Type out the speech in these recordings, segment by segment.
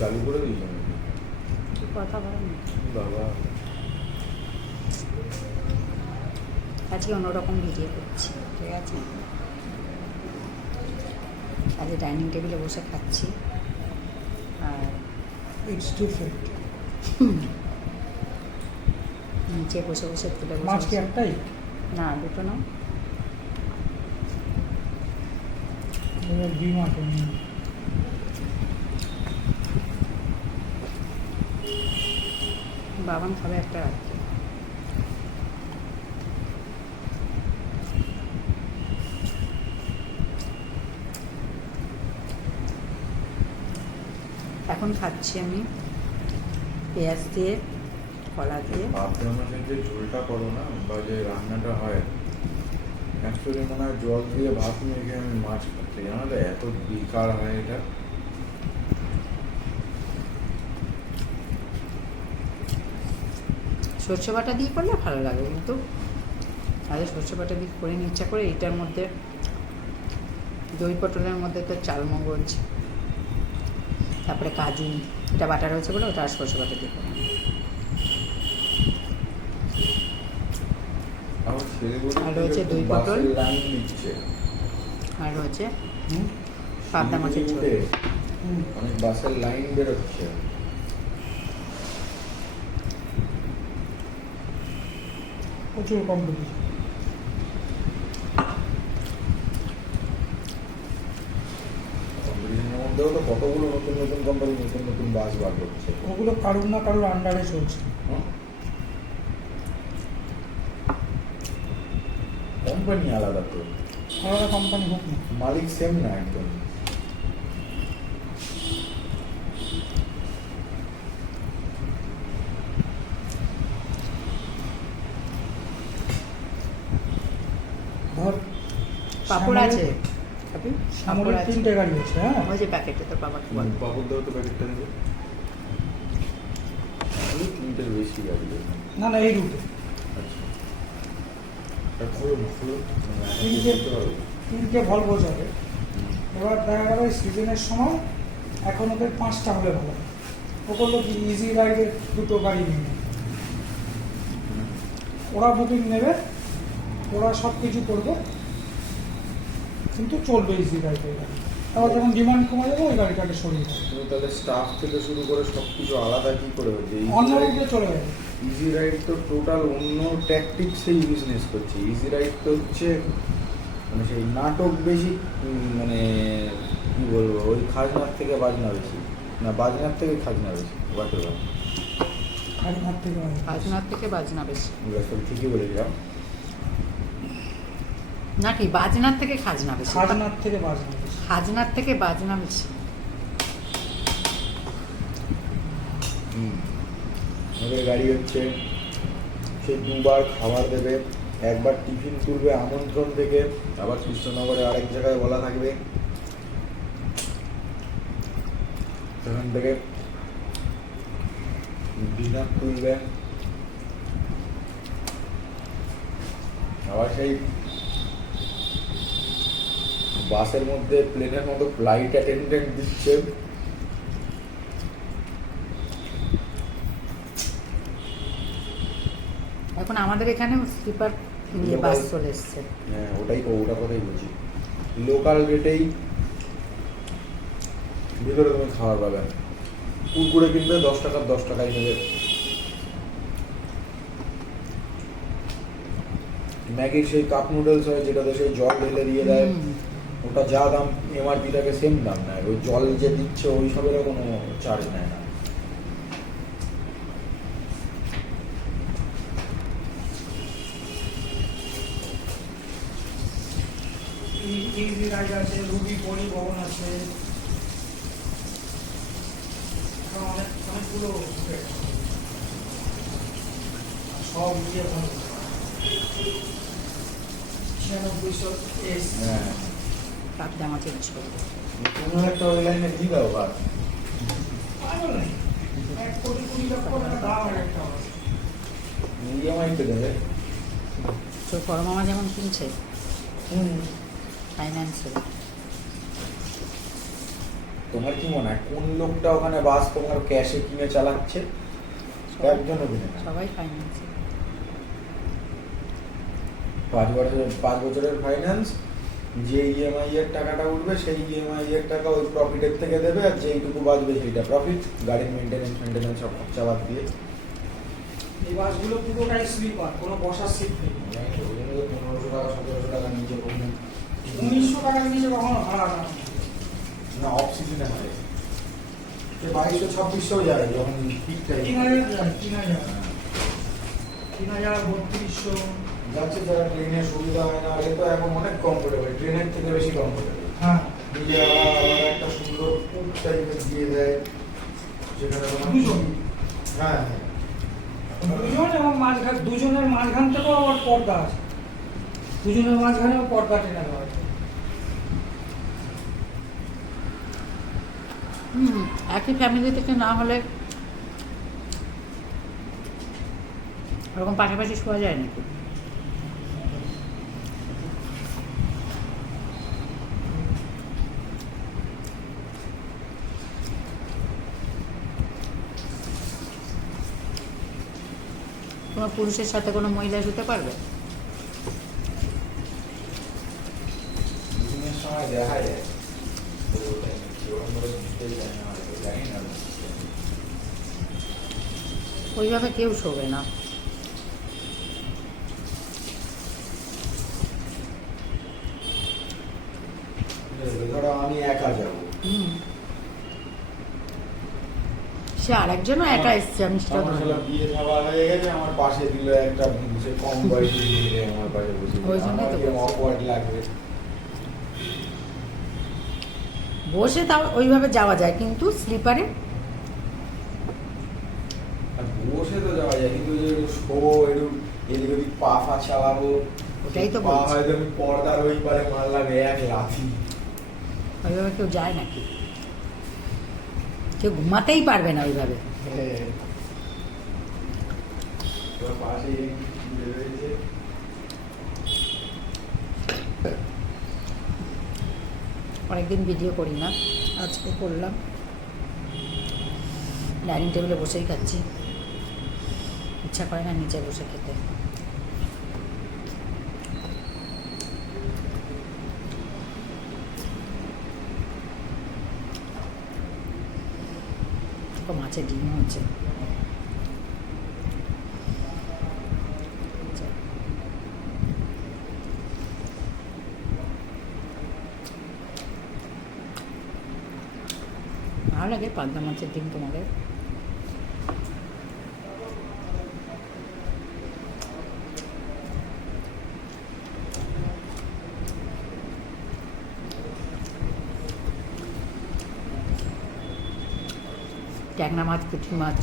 চালু করে দিয়েছেন কি কথা বলেন বাবা। আজকে অন্যরকম ভিডিও করছি, ঠিক আছে? আজকে ডাইনিং টেবিলে বসে খাচ্ছি আর ইটস ডিফারেন্ট। নিচে বসে বসে তুলে বসে মাছ কি বসে- একটাই? না, দুটো না। এবার ডিম আছে। বাবান খাবে একটা রাখছে। এখন খাচ্ছি আমি পেঁয়াজ দিয়ে, কলা দিয়ে। ভাবতে আমাদের যে ঝোলটা করো না বা যে রান্নাটা হয়, অ্যাকচুয়ালি মনে হয় জল দিয়ে ভাত মেখে আমি মাছ খাচ্ছি, জানো তো এত বেকার হয় এটা। সর্ষে বাটা দিয়ে করলে ভালো লাগে, কিন্তু আরে সর্ষে বাটা দিয়ে করে নিয়ে ইচ্ছা করে এটার মধ্যে দই পটলের মধ্যে তো চালমগজ, তারপরে কাজু, এটা বাটা রয়েছে বলে ওটা আর সর্ষে বাটা দিয়ে করে। আমার ছেলে বলে আর রয়েছে দই পটল। লাইন দিচ্ছে আর রয়েছে পাবদা মাছের ঝোল। সিঁড়িতে অনেক বাসের লাইন বেরোচ্ছে। প্রচুর কম্পিটিশন। কম্পিটিশনের মধ্যেও তো কতগুলো নতুন নতুন কোম্পানি নতুন নতুন বাস বার করছে। ওগুলো কারুর না কারুর আন্ডারে চলছে। কোম্পানি আলাদা তো, আলাদা কোম্পানি হোক না, মালিক সেম না একদম। ধর পাঁপড় আছে, খাবি? পাঁপড় সামনের আছে 3টে গাড়ি আছে। হ্যাঁ, ওই যে প্যাকেটে তোর বাবাকে বল। পাপড় দাও তো প্যাকেটটা দেবে। আমি 3টের বেশি গাড়ি দেবে। না না এই রুটে আচ্ছা, তা খুলো না, খুলো। তিনটে ভলভো যাবে। এবার দেখা গেল এই সিজনের সময় এখন ওদের 5টা হলে ভালো হয়। ও করলো কি ইজি রাইডের 2টো গাড়ি নিয়ে নেবে। ওরা বুকিং নেবে, ওরা সব কিছু করবে, কিন্তু চলবে ইজি রাইডের গাড়ি। আবার যখন ডিমান্ড কমে যাবে ওই গাড়িটাকে সরিয়ে দেবে, তুমি তাহলে স্টাফ থেকে শুরু করে সব কিছু আলাদা কি করে হচ্ছে? অন্য রুটে চলে যাবে। ইজি রাইড তো টোটাল অন্য ট্যাকটিক্সেই বিজনেস করছে। ইজি রাইড তো হচ্ছে মানে সেই নাটক বেশি, মানে কি বলবো, ওই খাজনার থেকে বাজনা বেশি, না বাজনার থেকে খাজনা বেশি। বাটের আর হাত থেকে হবে। বাজনার থেকে বাজনা বেশি সব ঠিকই বলেছিলাম। নাকি বাজনার থেকে খাজনা বেশি? খাজনার থেকে বাজনা বেশি। খাজনার থেকে বাজনা বেশি। আমাদের গাড়ি হচ্ছে সে 2বার খাবার দেবে, একবার টিফিন তুলবে আমন্ত্রণ থেকে, আবার কৃষ্ণনগরে আরেক জায়গায় বলা থাকবে, সেখান থেকে ডিনার তুলবে, আবার সেই বাসের মধ্যে প্লেনের মতো ফ্লাইট অ্যাটেন্ডেন্ট দিচ্ছে। এখন আমাদের এখানেও স্লিপার বাস চলে এসছে। হ্যাঁ ওটা কথাই বলছি, লোকাল রেটেই ভিতরে তুমি খাবার পাবে। কুরকুরে কিনবে 10 টাকার 10 টাকায় নেবে। ম্যাগির সেই কাপ নুডলস হয় যেটাতে সেই জল ঢেলে দিয়ে দেয়, ওটা যা দাম এমআরপি থাকে সেম দাম নেয়। ওই জল যে দিচ্ছে ওই সবেরও কোনো চার্জ নেয় না। ইজি রাইড আছে, রুবি পরিবহন আছে, অনেকগুলো রুটে সব ইয়ে ভালো। 9600S হ্যাঁ, পাবদা মাছের ঝোল। তুমি একটা ওই লাইনে দিয়ে দাও ভাত। ভালো নেই, 1,20,00,000 টাকা দাম একটা আছে। ইএমআইতে দেবে। তোর বড় মামা যেমন কিনছে ফাইন্যান্সে, তোমার কি মনে হয় কোন লোকটা ওখানে বাস তোমার ক্যাশে কিনে চালাচ্ছে? একজনও কিনে না। সবাই ফাইন্যান্সে। 5 বছরের ফাইন্যান্স, যে ইএমআই এর টাকাটা উঠবে সেই ইএমআই এর টাকা ওই প্রফিটের থেকে দেবে, আর যেইটুকু বাঁচবে সেইটা প্রফিট, গাড়ির মেনটেন্যান্স সব খরচা বাদ দিয়ে। এই বাসগুলো পুরোটাই স্লিপার, কোনো বসার সিট নেই। 1500 টাকা 1700 টাকা নিচে কমে 1900 টাকার নিচে কখনো ভাড়া না। না, অফ সিজনে হয় 2200-2600 যায় যখন পিক টাইম 3000 যায়, 3000 3200 যাচ্ছে। যারা ট্রেনে সুবিধা হয় না, আগে তো এখন অনেক কমফোর্টেবল, ট্রেনের থেকে বেশি কমফোর্টেবল। হ্যাঁ নিজে আলাদা একটা সুন্দর ফুড টাইপের দিয়ে দেয়, যেখানে তোমার দুজন হ্যাঁ হ্যাঁ দুজন এবং মাঝখান, দুজনের মাঝখান থেকেও আবার পর্দা আছে, দুজনের মাঝখানেও পর্দা টেনে দেওয়া আছে। একই ফ্যামিলি থেকে না হলে ওরকম পাশাপাশি শোয়া যায় নাকি? কোনো পুরুষের সাথে কোনো মহিলা শুতে পারবে? দুদিনের সময় দেখা যায় তো ওটাই ওরকম করে বুঝতেই চায় না, হয়তো জানি না। ওইভাবে কেউ শোবে না। ধরো আমি একা যাবো, সে আরেকজনও একা এসছে, আমি সেটা আমার ধরলাম। শালা বিয়ে থাবা হয়ে গেছে, আমার পাশে দিল একটা সে কম বয়সী মেয়ে আমার পাশে বসে, ওই জন্যই তো আমার কিরকম বলছি। awkward লাগবে। বসে তাও ওইভাবে যাওয়া যায়, কিন্তু স্লিপারে আর বসে তো যাওয়া যায়, কিন্তু যে একটু শোবো, একটু এদিক ওদিক পা ফা চালাবো, ওটাই তো পা বলছি। হয়তো আমি পর্দার ওই পারে মারলাম এক লাথি। ওইভাবে কেউ যায় নাকি? কেউ ঘুমাতেই পারবে না ওইভাবে। হ্যাঁ। তোর পাশে শুয়ে রয়েছে। অনেকদিন ভিডিও করি না, আজকে করলাম। ডাইনিং টেবিলে বসেই খাচ্ছি, ইচ্ছা করে না নিচে বসে খেতে। মাছের ডিম হচ্ছে। ভালো লাগে পান্তা মাছের ডিম তোমাদের? ট্যাংরা মাছ, পুঁটি মাছ,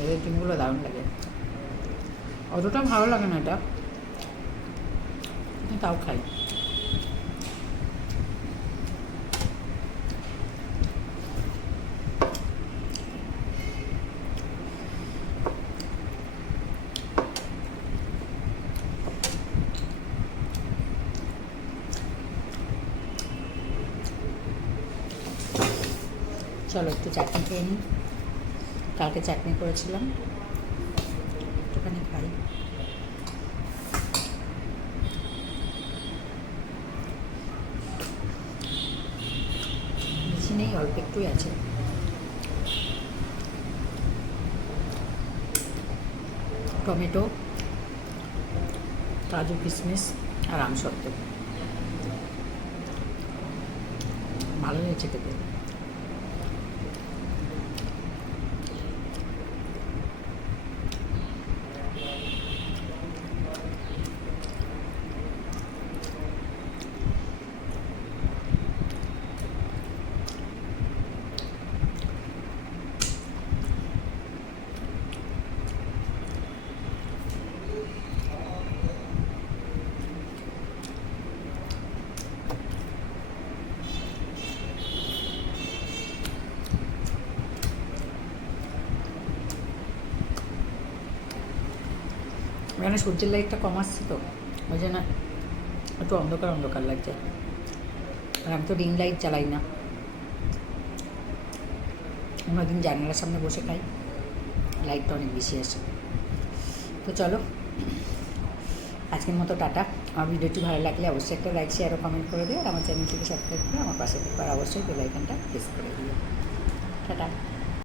এদের ডিমগুলো দারুণ লাগে। অতটা ভালো লাগে না এটা, কিন্তু তাও খাই। চলো একটু চাটনি খেয়ে নিই, কালকে চাটনি করেছিলাম, একটুখানি খাই। বেশি নেই, অল্প একটুই আছে। টমেটো, কাজু কিশমিশ আর আমসত্ত্ব, ভালো হয়েছে খেতে। এখানে সূর্যের লাইটটা কম আসছে তো, ওই জন্য একটু অন্ধকার অন্ধকার লাগছে। আর আমি তো রিং লাইট চালাই না, অন্যদিন জানালার সামনে বসে খাই, লাইটটা অনেক বেশি আসে। তো চলো আজকের মতো টাটা। আমার ভিডিওটি ভালো লাগলে অবশ্যই একটা লাইক শেয়ার ও কমেন্ট করে দিও, আর আমার চ্যানেলটিকে সাবস্ক্রাইব করে আমার পাশে থেকে আর অবশ্যই বেল আইকনটা প্রেস করে দিও। টাটা।